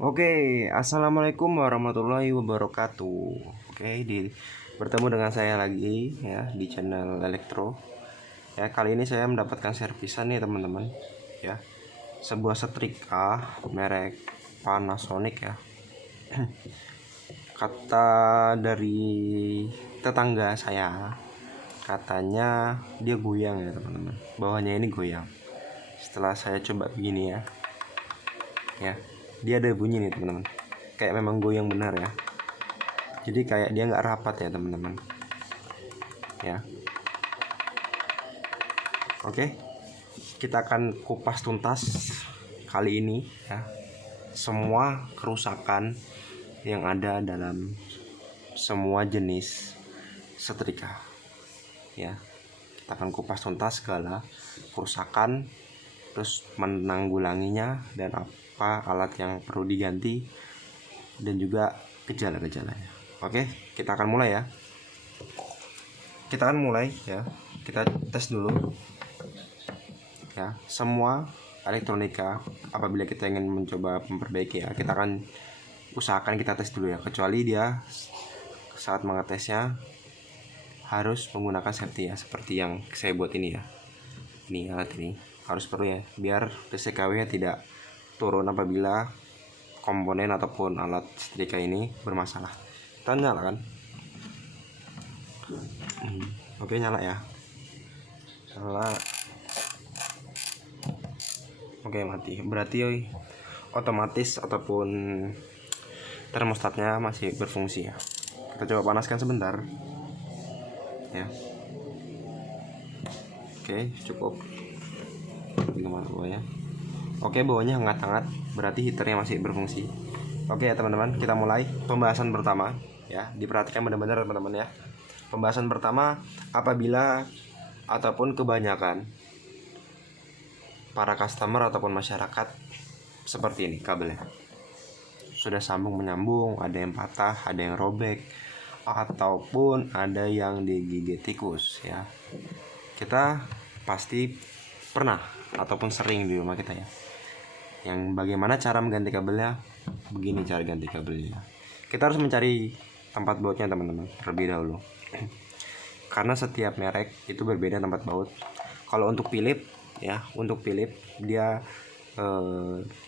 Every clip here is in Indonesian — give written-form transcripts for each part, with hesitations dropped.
Oke, assalamualaikum warahmatullahi wabarakatuh. Bertemu dengan saya lagi ya di channel Elektro. Ya, kali ini saya mendapatkan servisan nih teman-teman. Ya, sebuah setrika merek Panasonic ya. Kata dari tetangga saya, katanya dia goyang ya teman-teman. Bawahnya ini goyang. Setelah saya coba begini ya, dia ada bunyi nih teman-teman, kayak memang goyang benar ya, jadi kayak dia nggak rapat ya teman-teman ya. Oke, kita akan kupas tuntas kali ini ya semua kerusakan yang ada dalam semua jenis setrika ya. Kita akan kupas tuntas segala kerusakan, terus menanggulanginya, dan apa alat yang perlu diganti, dan juga gejala-gejalanya. Oke, kita akan mulai ya. Kita tes dulu ya semua elektronika. Apabila kita ingin mencoba memperbaiki ya, kita akan usahakan kita tes dulu ya, kecuali dia saat mengetesnya harus menggunakan safety ya, seperti yang saya buat ini ya. Ini alat ini harus perlu ya, biar TCKW tidak turun apabila komponen ataupun alat setrika ini bermasalah. Kita nyalakan. Oke, nyala ya. Nyala. Oke, mati. Berarti otomatis ataupun termostatnya masih berfungsi ya. Kita coba panaskan sebentar ya. Oke, cukup. Bawahnya. Oke, bawahnya hangat-hangat, berarti heaternya masih berfungsi. Oke ya teman-teman, kita mulai pembahasan pertama ya. Diperhatikan benar-benar teman-teman ya. Pembahasan pertama, apabila ataupun kebanyakan para customer ataupun masyarakat seperti ini kabelnya sudah sambung menyambung, ada yang patah, ada yang robek, ataupun ada yang digigit tikus ya. Kita pasti pernah ataupun sering di rumah kita ya. Yang bagaimana cara mengganti kabelnya? Begini cara ganti kabelnya. Kita harus mencari tempat bautnya teman-teman terlebih dahulu. Karena setiap merek itu berbeda tempat baut. Kalau untuk Philips ya, untuk Philips dia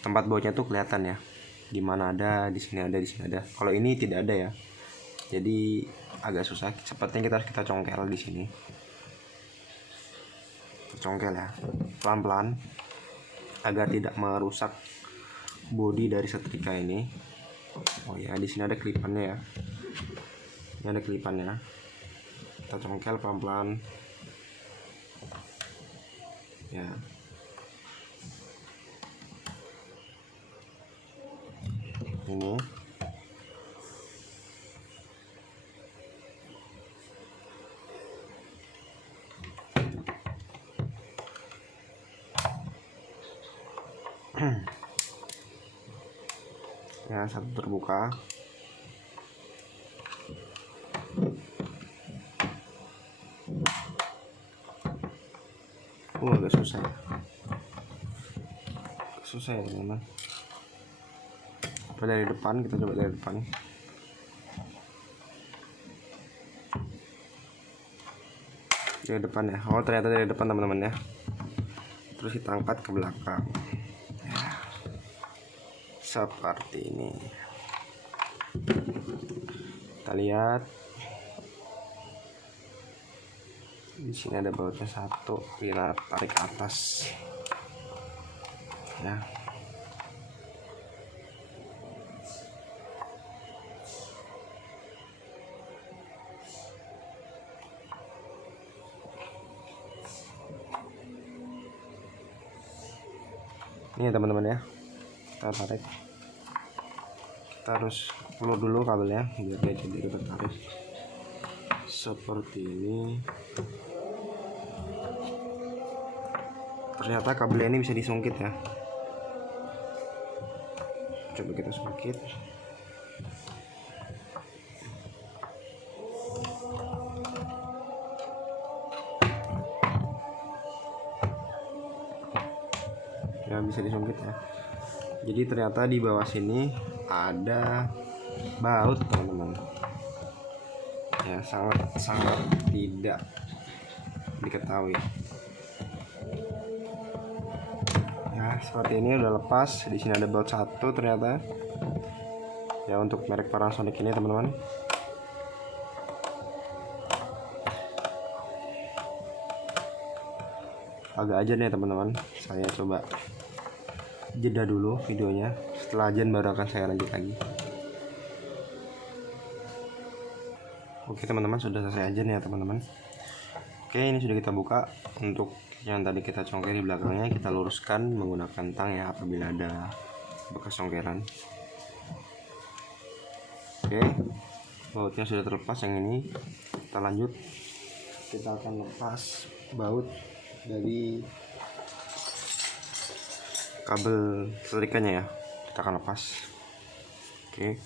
tempat bautnya tuh kelihatan ya. Di mana ada, di sini ada, di sini ada. Kalau ini tidak ada ya. Jadi agak susah. Sepertinya kita congkel di sini. Congkel ya, pelan-pelan agar tidak merusak bodi dari setrika ini. Oh ya, di sini ada kelipannya ya. Ini ada kelipannya. Kita congkel pelan-pelan. Ya. Ini. Ya, satu terbuka. Agak susah ya. Susah ya teman-teman. Coba dari depan, kita coba dari depan. Dari depan ya. Oh, ternyata dari depan teman-teman ya. Terus kita angkat ke belakang. Ya. Seperti ini. Kita lihat. Di sini ada bautnya satu, kita tarik ke atas. Ya. Ini ya teman-teman ya. Kita tarik. Kita harus ulur dulu kabelnya biar dia jadi tertarik. Seperti ini. Ternyata kabelnya ini bisa disungkit ya. Coba kita sungkit. Ya, bisa disungkit ya. Jadi ternyata di bawah sini ada baut teman-teman. Ya, sangat tidak diketahui. Ya, seperti ini udah lepas. Di sini ada baut satu ternyata. Ya, untuk merek Panasonic ini teman-teman. Agak aja nih teman-teman. Saya coba jeda dulu videonya. Setelah ajan baru akan saya lanjut lagi. Oke teman-teman, sudah selesai ajan ya teman-teman. Oke, ini sudah kita buka. Untuk yang tadi kita congkel di belakangnya kita luruskan menggunakan tang ya, apabila ada bekas congkelan. Oke, bautnya sudah terlepas yang ini. Kita lanjut, kita akan lepas baut dari kabel setrikanya ya, kita akan lepas. Oke,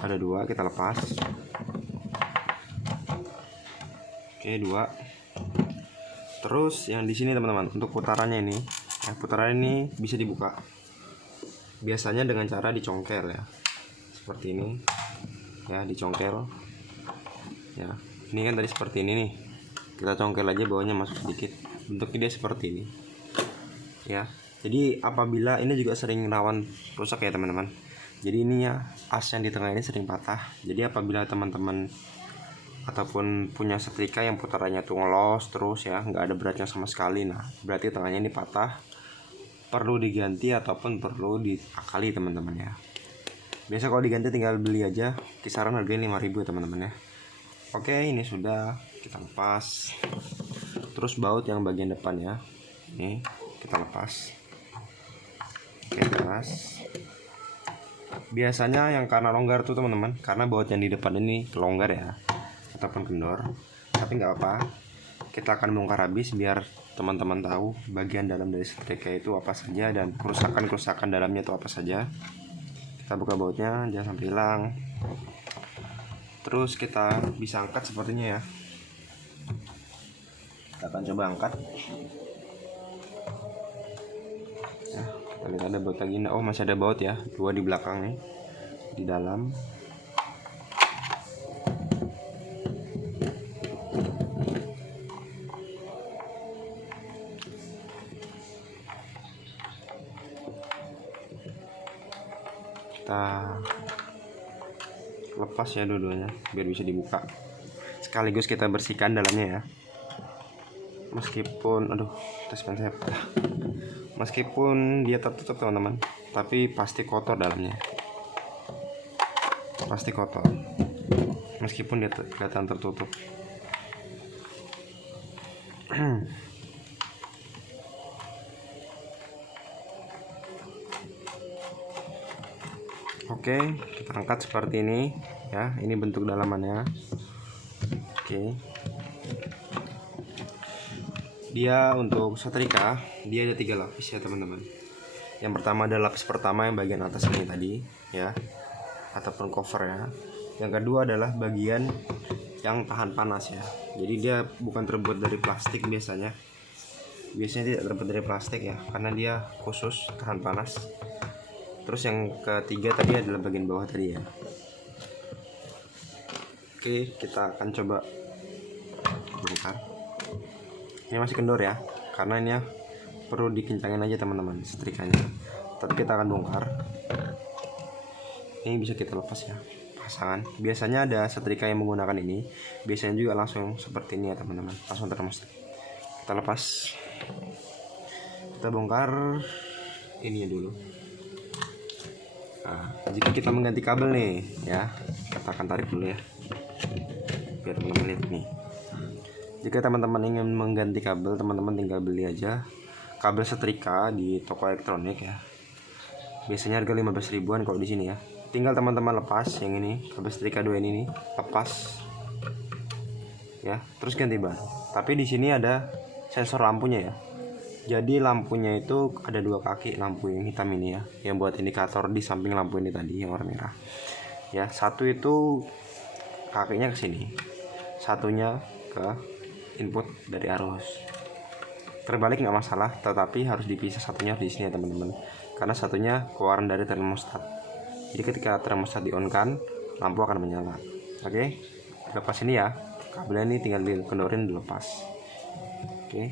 ada dua, kita lepas. Oke, dua. Terus yang di sini teman-teman, untuk putarannya ini ya, putaran ini bisa dibuka biasanya dengan cara dicongkel ya, seperti ini ya, dicongkel ya. Ini kan tadi seperti ini nih, kita congkel aja bawahnya masuk sedikit, bentuknya dia seperti ini ya. Jadi apabila ini juga sering rawan rusak ya teman-teman. Jadi ininya as yang di tengah ini sering patah. Jadi apabila teman-teman ataupun punya setrika yang putarannya tuh ngelos terus ya, nggak ada beratnya sama sekali, nah berarti tengahnya ini patah, perlu diganti ataupun perlu diakali teman-teman ya. Biasa kalau diganti tinggal beli aja, kisaran harganya 5.000 ya teman-teman ya. Oke, ini sudah kita lepas. Terus baut yang bagian depan ya, ini kita lepas. Oke, lepas. Biasanya yang karena longgar tuh teman-teman, karena baut yang di depan ini longgar ya, ataupun kendor. Tapi nggak apa, kita akan bongkar habis biar teman-teman tahu bagian dalam dari setrika itu apa saja dan kerusakan dalamnya itu apa saja. Kita buka bautnya, jangan sampai hilang. Terus kita bisa angkat sepertinya ya. Kita akan coba angkat ya. Kita lihat ada baut lagi. Oh, masih ada baut ya, dua di belakang nih, di dalam. Kita lepas ya dua-duanya biar bisa dibuka, sekaligus kita bersihkan dalamnya ya. Meskipun meskipun dia tertutup teman-teman, tapi pasti kotor dalamnya, pasti kotor meskipun dia kelihatan tertutup. Oke, kita angkat seperti ini ya. Ini bentuk dalamannya. Oke. Dia untuk setrika, dia ada 3 lapis ya teman-teman. Yang pertama ada lapis pertama yang bagian atas ini tadi ya, ataupun cover ya. Yang kedua adalah bagian yang tahan panas ya. Jadi dia bukan terbuat dari plastik biasanya. Biasanya tidak terbuat dari plastik ya, karena dia khusus tahan panas. Terus yang ketiga tadi adalah bagian bawah tadi ya. Oke, kita akan coba bongkar. Ini masih kendor ya, karena ini ya perlu dikencangin aja teman-teman setrikanya. Tapi kita akan bongkar. Ini bisa kita lepas ya, pasangan. Biasanya ada setrika yang menggunakan ini, biasanya juga langsung seperti ini ya teman-teman, langsung termos. Kita lepas, kita bongkar ini dulu. Nah, jika kita mengganti kabel nih ya, kita akan tarik dulu ya biar teman-teman lihat nih. Jika teman-teman ingin mengganti kabel, teman-teman tinggal beli aja kabel setrika di toko elektronik ya. Biasanya harga 15 ribuan kalau di sini ya. Tinggal teman-teman lepas yang ini, kabel setrika 2 ini nih, lepas ya, terus ganti ban. Tapi di sini ada sensor lampunya ya. Jadi lampunya itu ada 2 kaki lampu yang hitam ini ya, yang buat indikator di samping lampu ini tadi yang warna merah. Ya, satu itu kakinya ke sini, satunya ke input dari arus. Terbalik nggak masalah, tetapi harus dipisah, satunya di sini ya teman-teman, karena satunya keluaran dari termostat. Jadi ketika termostat di on kan, lampu akan menyala. Oke, lepas ini ya, kabelnya ini tinggal dikendorin, dilepas. Oke,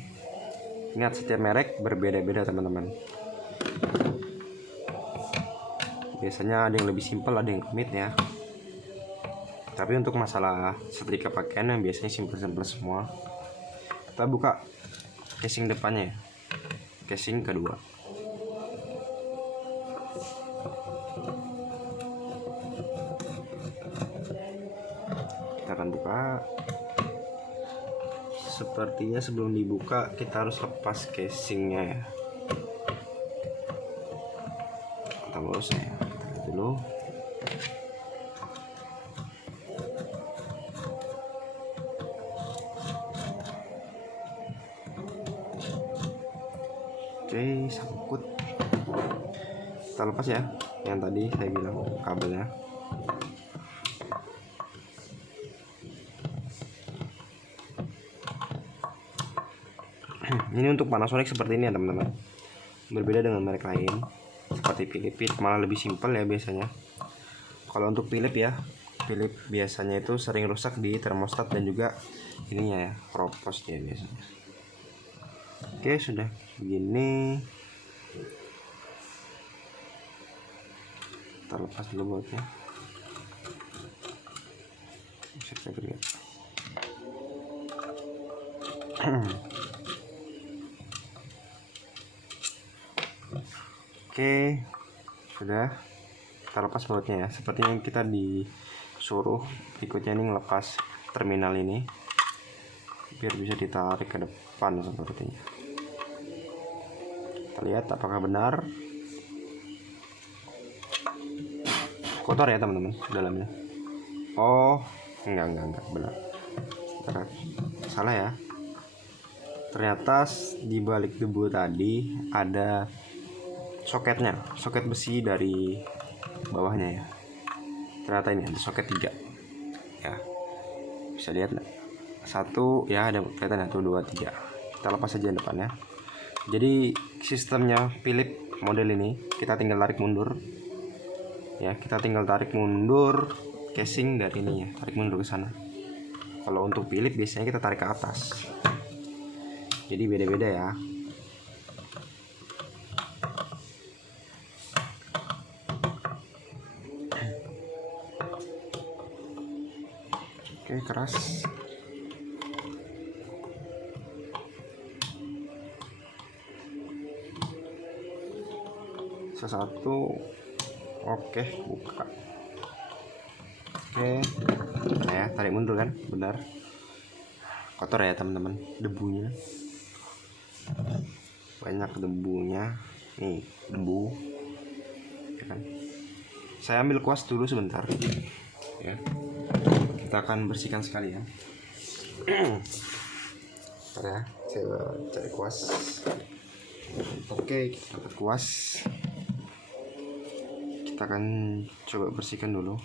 ingat setiap merek berbeda-beda teman-teman. Biasanya ada yang lebih simpel, ada yang rumit ya. Tapi untuk masalah setrika pakaian yang biasanya simpel-simpel semua. Kita buka casing depannya ya, casing kedua. Kita akan buka. Sepertinya sebelum dibuka kita harus lepas casingnya ya. Kita usah ya, kita lihat dulu. Oke, sangkut. Kita lepas ya, yang tadi saya bilang kabelnya. Ini untuk Panasonic seperti ini ya teman-teman, berbeda dengan merek lain seperti Philips, malah lebih simpel ya biasanya. Kalau untuk Philips ya, Philips biasanya itu sering rusak di termostat dan juga ininya ya, proposnya biasanya. Oke, sudah begini. Kita lepas dulu bautnya. Oke, sudah. Kita lepas bautnya ya. Sepertinya kita disuruh ikutnya ini ngelepas terminal ini biar bisa ditarik ke depan sepertinya. Kita lihat apakah benar. Kotor ya teman-teman dalamnya. Oh, enggak benar. Salah ya. Ternyata di balik debu tadi ada soketnya, soket besi dari bawahnya ya. Ternyata ini ada soket 3 ya, bisa lihat nggak? Satu ya, ada kelihatan 1, 2, 3. Kita lepas saja depannya. Jadi sistemnya Philips model ini kita tinggal tarik mundur ya, kita tinggal tarik mundur casing dari ini ya, tarik mundur ke sana. Kalau untuk Philips biasanya kita tarik ke atas, jadi beda-beda ya. Oke, keras. Satu. Oke, buka. Oke, nah ya, tarik mundur kan, benar. Kotor ya teman-teman, debunya banyak, debunya nih, debu ya kan. Saya ambil kuas dulu sebentar ya, kita akan bersihkan sekali ya. Bentar ya, saya cari kuas. Oke, kita dapat kuas, kita akan coba bersihkan dulu.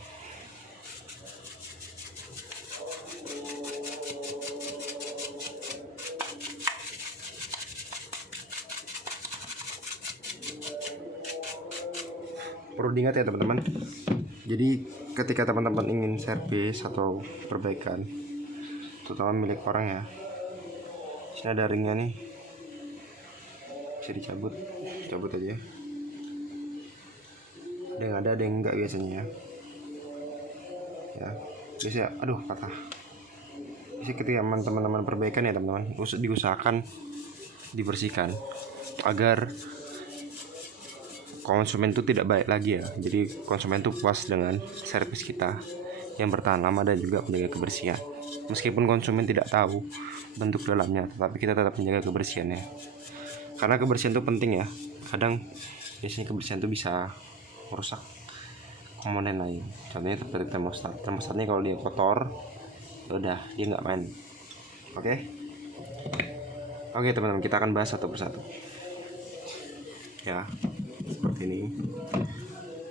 Perlu diingat ya teman-teman, jadi ketika teman-teman ingin servis atau perbaikan, terutama milik orang ya, sini ada ringnya nih, bisa dicabut, cabut aja. Ada yang ada yang enggak biasanya ya. Biasanya aduh patah. Jadi ketika teman-teman perbaikan ya teman-teman, diusahakan dibersihkan agar konsumen itu tidak baik lagi ya. Jadi konsumen itu puas dengan servis kita yang bertahan lama dan juga menjaga kebersihan. Meskipun konsumen tidak tahu bentuk dalamnya, tetapi kita tetap menjaga kebersihannya. Karena kebersihan itu penting ya. Kadang biasanya kebersihan itu bisa merusak komponen lain. Contohnya seperti termostat. Termostatnya kalau dia kotor, udah dia nggak main. Oke, teman-teman, kita akan bahas satu persatu ya. Seperti ini.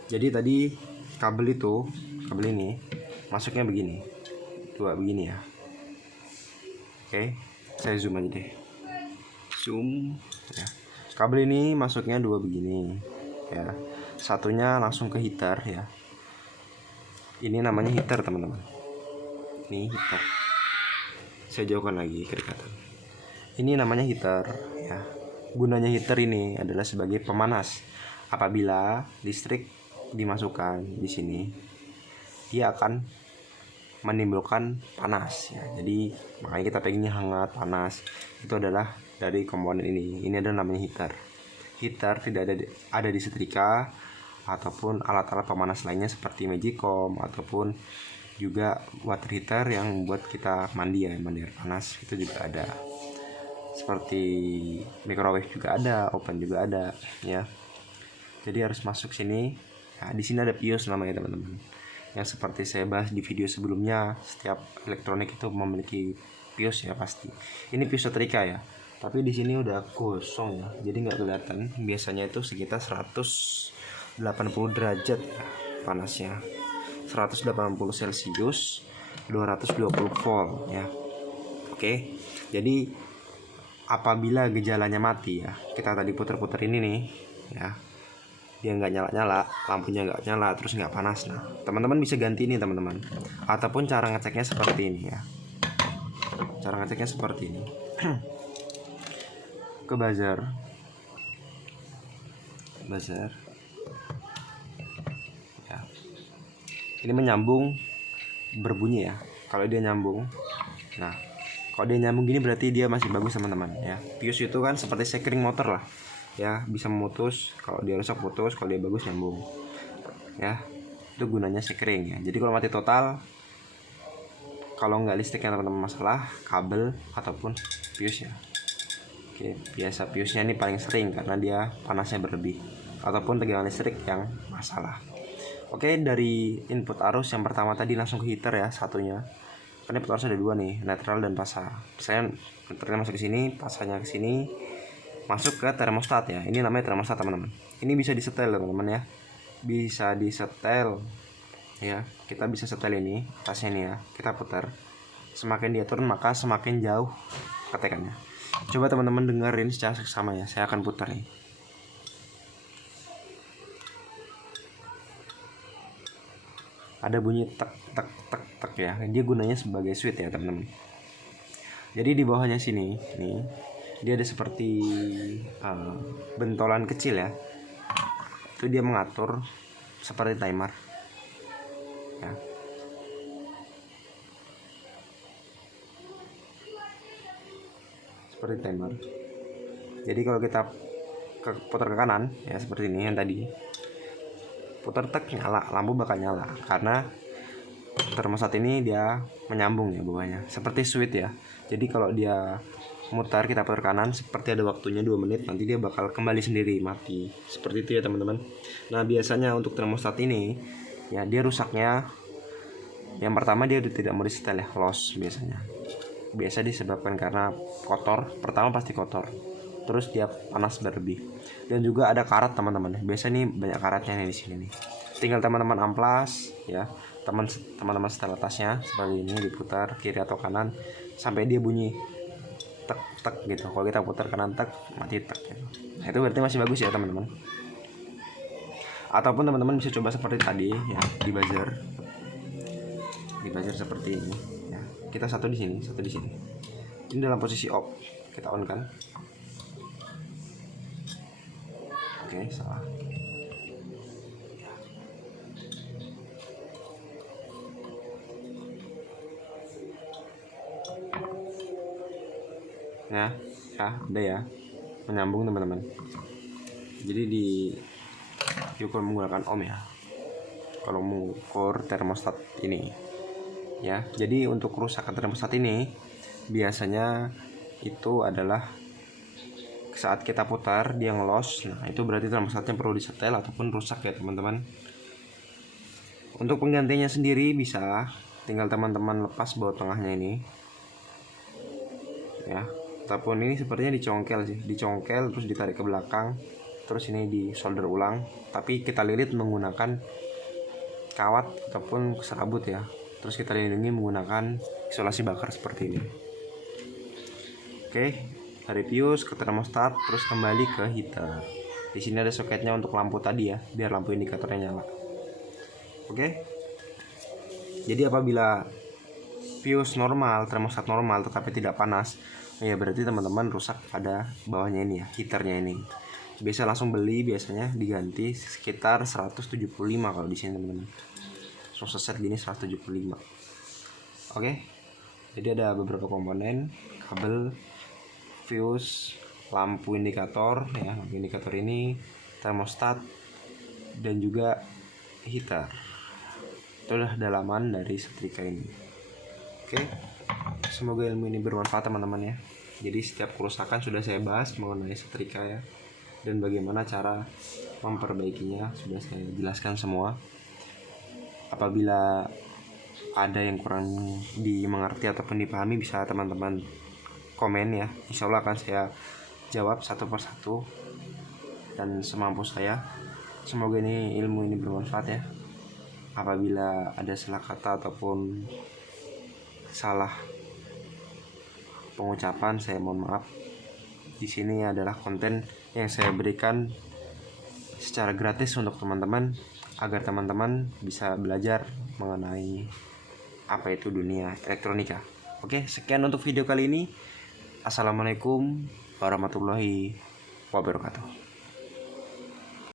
Jadi tadi kabel ini masuknya begini, 2 begini ya. Oke, saya zoom aja deh. Zoom ya. Kabel ini masuknya dua begini ya. Satunya langsung ke heater ya. Ini namanya heater teman-teman. Ini heater. Saya jauhkan lagi kedekatan. Ini namanya heater ya. Gunanya heater ini adalah sebagai pemanas. Apabila listrik dimasukkan di sini, dia akan menimbulkan panas ya. Jadi makanya kita pengennya hangat, panas. Itu adalah dari komponen ini. Ini adalah namanya heater. Heater tidak ada di setrika ataupun alat-alat pemanas lainnya seperti magicom ataupun juga water heater yang buat kita mandi ya, mandi air panas itu juga ada. Seperti microwave juga ada, oven juga ada ya. Jadi harus masuk sini. Nah, di sini ada fuse namanya teman-teman. Yang seperti saya bahas di video sebelumnya, setiap elektronik itu memiliki fuse ya pasti. Ini fuse setrika ya. Tapi di sini udah kosong ya. Jadi nggak kelihatan. Biasanya itu sekitar 180 derajat ya, panasnya. 180 Celcius, 220 volt ya. Oke. Jadi apabila gejalanya mati ya, kita tadi putar-putar ini nih ya, dia nggak nyala-nyala, lampunya nggak nyala, terus nggak panas. Nah, teman-teman bisa ganti ini teman-teman. Ataupun cara ngeceknya seperti ini ya. Cara ngeceknya seperti ini. Ke buzzer. Ya. Ini menyambung berbunyi ya. Kalau dia nyambung, nah kalau dia nyambung gini berarti dia masih bagus teman-teman ya. Fuse itu kan seperti sekring motor lah ya, bisa memutus. Kalau dia rusak putus, kalau dia bagus nyambung ya. Itu gunanya sekring ya. Jadi kalau mati total, kalau nggak listriknya teman-teman masalah, kabel ataupun fuse ya. Oke, biasa fuse-nya ini paling sering karena dia panasnya berlebih ataupun tegangan listrik yang masalah. Oke, dari input arus yang pertama tadi langsung ke heater ya, satunya. Kan input arus ada dua nih, netral dan pasa. Saya netralnya masuk ke sini, pasanya ke sini, masuk ke termostat ya. Ini namanya termostat teman-teman. Ini bisa disetel teman-teman ya. Bisa disetel ya. Kita bisa setel ini, tasnya nih ya. Kita putar. Semakin dia turun maka semakin jauh ketekannya. Coba teman-teman dengerin secara seksama ya. Saya akan putar nih. Ada bunyi tek tek tek tek ya. Dia gunanya sebagai switch ya teman-teman. Jadi di bawahnya sini nih, dia ada seperti bentolan kecil ya. Itu dia mengatur seperti timer ya. Seperti timer. Jadi kalau kita putar ke kanan ya seperti ini yang tadi, putar tek nyala, lampu bakal nyala karena termostat ini dia menyambung ya bawahnya seperti switch ya. Jadi kalau dia mutar, kita putar kanan, seperti ada waktunya 2 menit, nanti dia bakal kembali sendiri mati seperti itu ya teman-teman. Nah biasanya untuk termostat ini ya, dia rusaknya yang pertama dia tidak mau disetel ya, loss biasa disebabkan karena kotor. Pertama pasti kotor, terus dia panas berlebih, dan juga ada karat teman-teman. Biasa nih banyak karatnya nih di sini nih. Tinggal teman-teman amplas ya, teman-teman setel atasnya seperti ini, diputar kiri atau kanan sampai dia bunyi tek tek gitu. Kalau kita putar kanan tek, mati tek gitu. Nah, itu berarti masih bagus ya teman-teman. Ataupun teman-teman bisa coba seperti tadi ya, di buzzer seperti ini ya. Kita satu di sini, satu di sini. Ini dalam posisi off, kita on kan. Oke, salah. Ya, udah ya, menyambung teman-teman. Jadi diukur menggunakan ohm ya, kalau mengukur termostat ini ya. Jadi untuk kerusakan termostat ini biasanya itu adalah saat kita putar dia ngelos. Nah itu berarti termostatnya perlu disetel ataupun rusak ya teman-teman. Untuk penggantinya sendiri bisa tinggal teman-teman lepas baut tengahnya ini ya. Ataupun ini sepertinya dicongkel terus ditarik ke belakang, terus ini di solder ulang, tapi kita lilit menggunakan kawat ataupun serabut ya. Terus kita lindungi menggunakan isolasi bakar seperti ini. Oke, dari fuse ke termostat terus kembali ke heater. Di sini ada soketnya untuk lampu tadi ya, biar lampu indikatornya nyala. Oke. Jadi apabila fuse normal, termostat normal tetapi tidak panas, ya berarti teman-teman rusak pada bawahnya ini ya, heaternya ini. Biasa langsung beli, biasanya diganti sekitar 175 kalau di sini teman-teman. Langsung set gini 175. Oke. Jadi ada beberapa komponen, kabel, fuse, lampu indikator ya, lampu indikator ini, termostat, dan juga heater. Itu adalah dalaman dari setrika ini. Oke, semoga ilmu ini bermanfaat teman-teman ya. Jadi setiap kerusakan sudah saya bahas mengenai setrika ya, dan bagaimana cara memperbaikinya sudah saya jelaskan semua. Apabila ada yang kurang dimengerti ataupun dipahami, bisa teman-teman komen ya. Insya Allah akan saya jawab satu persatu dan semampu saya. Semoga ilmu ini bermanfaat ya. Apabila ada salah kata ataupun salah pengucapan, saya mohon maaf. Di sini adalah konten yang saya berikan secara gratis untuk teman-teman, agar teman-teman bisa belajar mengenai apa itu dunia elektronika. Oke, sekian untuk video kali ini. Assalamualaikum warahmatullahi wabarakatuh.